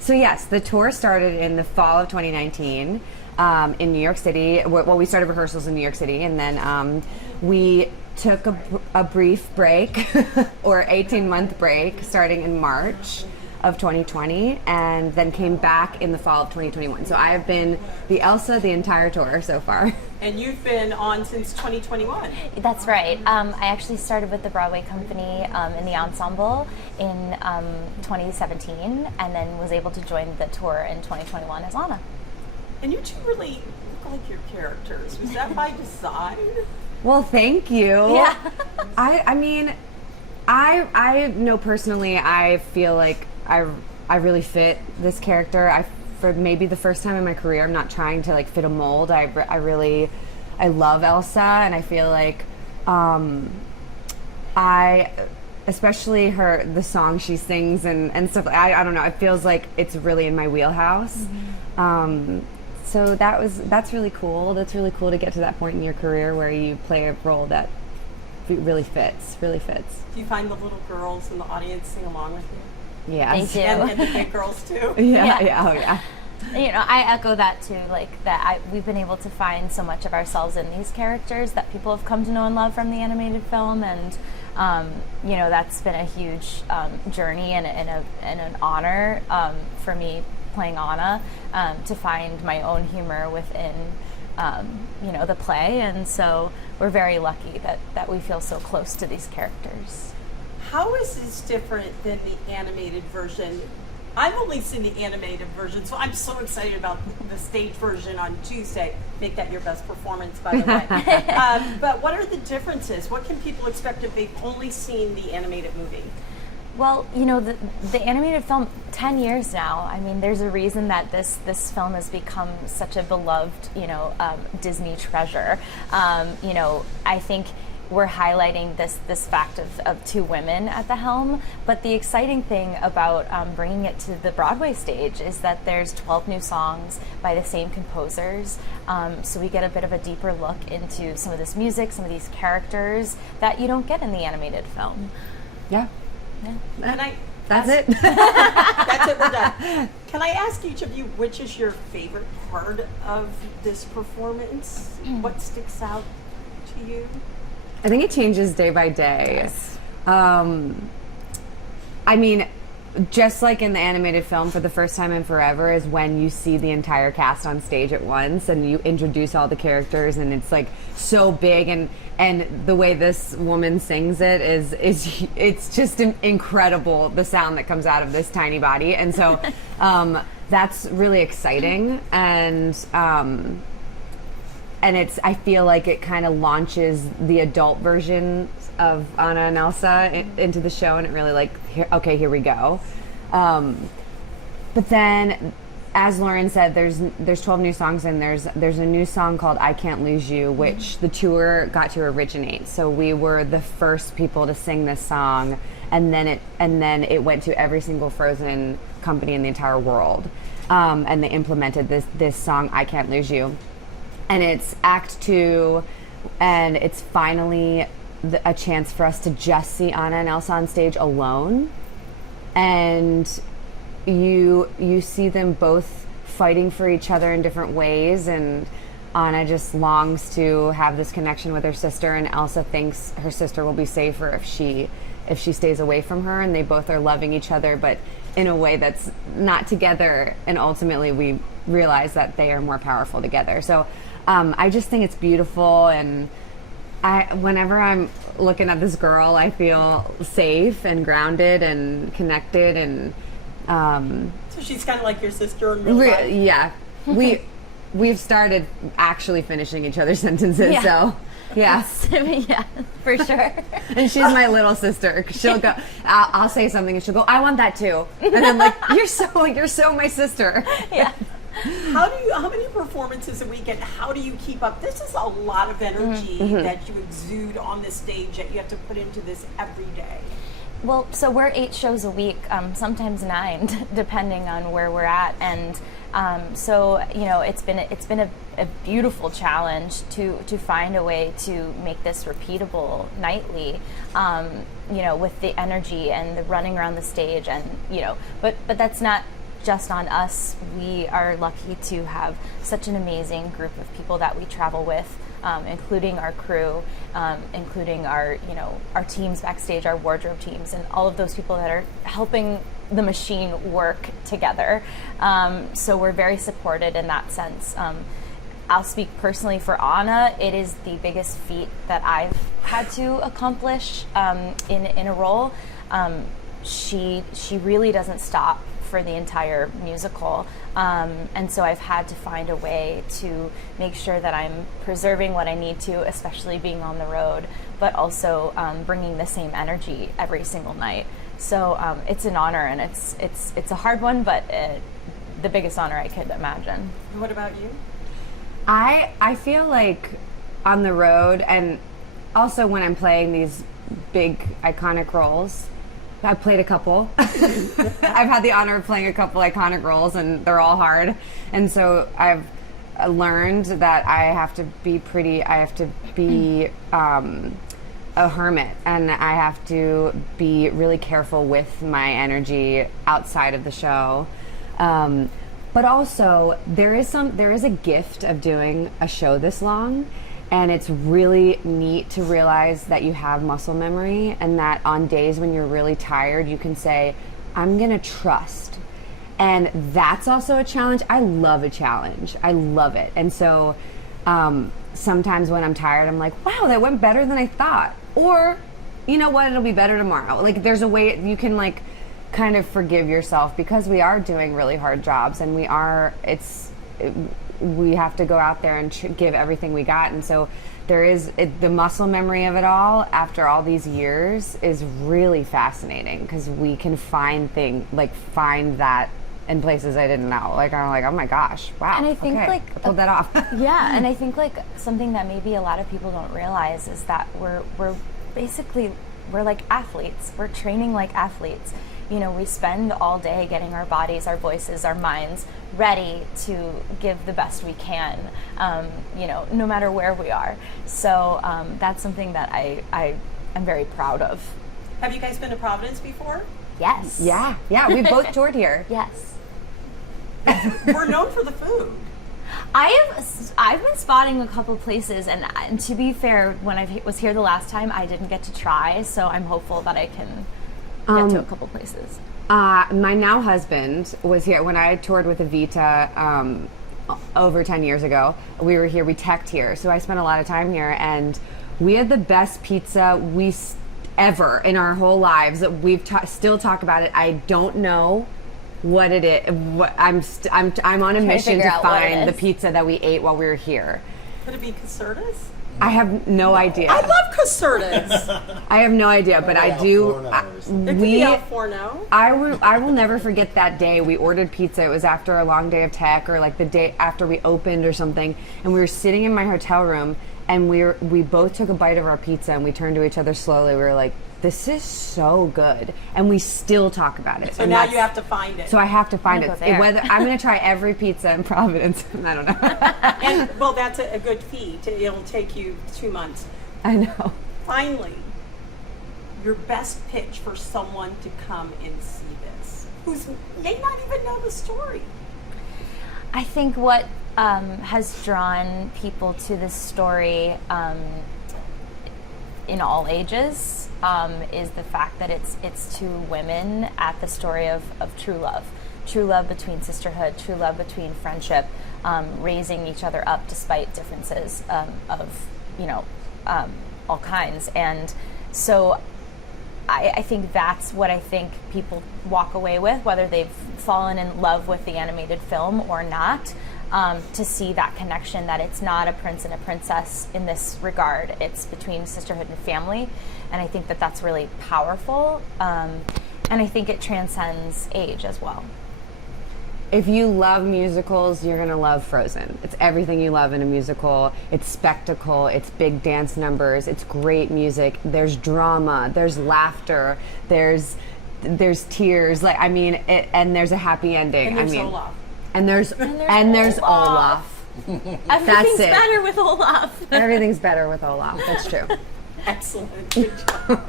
So yes, the tour started in the fall of 2019 in New York City. Well, we started rehearsals in New York City, and then we took a brief break or 18-month break starting in March of 2020, and then came back in the fall of 2021. So I have been the Elsa the entire tour so far. And you've been on since 2021. That's right. I actually started with the Broadway company in the ensemble in 2017, and then was able to join the tour in 2021 as Anna. And you two really look like your characters. Was that by design? Well, thank you. Yeah. I mean, I know personally, I feel like I really fit this character. For maybe the first time in my career, I'm not trying to like fit a mold. I love Elsa, and I feel like especially the song she sings and stuff. I don't know. It feels like it's really in my wheelhouse. Mm-hmm. So that's really cool. That's really cool to get to that point in your career where you play a role that really fits. Really fits. Do you find the little girls in the audience sing along with you? Yes. They do. And the big girls too? Yeah. Oh yeah. You know, I echo that too. Like that, we've been able to find so much of ourselves in these characters that people have come to know and love from the animated film, and you know, that's been a huge journey and an honor for me playing Anna to find my own humor within you know, the play, and so we're very lucky that we feel so close to these characters. How is this different than the animated version? I've only seen the animated version, so I'm so excited about the stage version on Tuesday. Make that your best performance, by the way. But what are the differences? What can people expect if they've only seen the animated movie? Well, you know, the animated film, 10 years now. I mean, there's a reason that this film has become such a beloved, you know, Disney treasure. You know, I think we're highlighting this fact of two women at the helm, but the exciting thing about bringing it to the Broadway stage is that there's 12 new songs by the same composers, so we get a bit of a deeper look into some of this music, some of these characters that you don't get in the animated film. Yeah. That's it. That's it, we're done. Can I ask each of you which is your favorite part of this performance? What sticks out to you? I think it changes day by day. Yes. I mean, just like in the animated film, for the first time in forever is when you see the entire cast on stage at once and you introduce all the characters, and it's like so big, and the way this woman sings it is it's just incredible, the sound that comes out of this tiny body, and so that's really exciting, and it's, I feel like it kind of launches the adult version of Anna and Elsa into the show, and it really like, here we go. But then, as Lauren said, there's 12 new songs, and there's a new song called "I Can't Lose You," which the tour got to originate. So we were the first people to sing this song, and then it went to every single Frozen company in the entire world, and they implemented this song "I Can't Lose You." And it's Act 2, and it's finally a chance for us to just see Anna and Elsa on stage alone. And you see them both fighting for each other in different ways, and Anna just longs to have this connection with her sister, and Elsa thinks her sister will be safer if she stays away from her, and they both are loving each other, but in a way that's not together, and ultimately we realize that they are more powerful together. So I just think it's beautiful, and whenever I'm looking at this girl, I feel safe and grounded and connected, and so she's kind of like your sister in real life. Yeah, we've started actually finishing each other's sentences. Yeah. So yeah, yeah, for sure. And she's my little sister. She'll go, I'll say something, and she'll go, "I want that too," and I'm like, "You're so my sister." Yeah. How many performances a week, and how do you keep up? This is a lot of energy that you exude on the stage that you have to put into this every day. Well, so we're 8 shows a week, sometimes 9, depending on where we're at, and so you know, it's been a beautiful challenge to find a way to make this repeatable nightly. You know, with the energy and the running around the stage, and you know, but that's not just on us. We are lucky to have such an amazing group of people that we travel with, including our crew, including our teams backstage, our wardrobe teams, and all of those people that are helping the machine work together. So we're very supported in that sense. I'll speak personally for Anna. It is the biggest feat that I've had to accomplish in a role. She really doesn't stop for the entire musical, and so I've had to find a way to make sure that I'm preserving what I need to, especially being on the road, but also bringing the same energy every single night. So it's an honor, and it's a hard one, but the biggest honor I could imagine. What about you? I feel like on the road, and also when I'm playing these big iconic roles, I've played a couple. I've had the honor of playing a couple iconic roles, and they're all hard. And so I've learned that I have to be a hermit, and I have to be really careful with my energy outside of the show. But also, there is a gift of doing a show this long, and it's really neat to realize that you have muscle memory, and that on days when you're really tired, you can say, I'm gonna trust. And that's also a challenge. I love a challenge. I love it. And so sometimes when I'm tired, I'm like, wow, that went better than I thought. Or, you know what, it'll be better tomorrow. Like, there's a way you can, like, kind of forgive yourself, because we are doing really hard jobs, and we have to go out there and give everything we got. And so the muscle memory of it all after all these years is really fascinating, because we can find that in places I didn't know. Like, I'm like, oh my gosh, wow. And I think I pulled that off. Yeah, and I think like something that maybe a lot of people don't realize is that we're like athletes. We're training like athletes. You know, we spend all day getting our bodies, our voices, our minds ready to give the best we can, no matter where we are. So that's something that I am very proud of. Have you guys been to Providence before? Yes. Yeah, we both toured here. Yes. We're known for the food. I've been spotting a couple places, and to be fair, when I was here the last time, I didn't get to try, so I'm hopeful that I can get to a couple places. My now husband was here when I toured with Evita over 10 years ago. We were here, we teched here, so I spent a lot of time here, and we had the best pizza ever in our whole lives. We've still talk about it. I don't know what it is. I'm on a mission to find the pizza that we ate while we were here. Could it be Caserta's? I have no idea. I love Caserta's. I have no idea, but I do. It could be Al Forno. I will never forget that day. We ordered pizza. It was after a long day of tech, or like the day after we opened or something. And we were sitting in my hotel room, and we both took a bite of our pizza, and we turned to each other slowly. We were like, "This is so good," and we still talk about it. So now you have to find it. So I have to find it. There. I'm going to try every pizza in Providence. I don't know. And well, that's a good feat. It'll take you 2 months. I know. Finally, your best pitch for someone to come and see this, who may not even know the story. I think what has drawn people to this story in all ages is the fact that it's two women at the story of true love between sisterhood, true love between friendship, raising each other up despite differences of all kinds. And so I think that's what I think people walk away with, whether they've fallen in love with the animated film or not, to see that connection, that it's not a prince and a princess in this regard. It's between sisterhood and family. And I think that that's really powerful. And I think it transcends age as well. If you love musicals, you're going to love Frozen. It's everything you love in a musical. It's spectacle. It's big dance numbers. It's great music. There's drama. There's laughter. There's tears. And there's a happy ending. And there's Olaf. And there's Olaf. Everything's better with Olaf. Everything's better with Olaf. That's true. Excellent. Good job.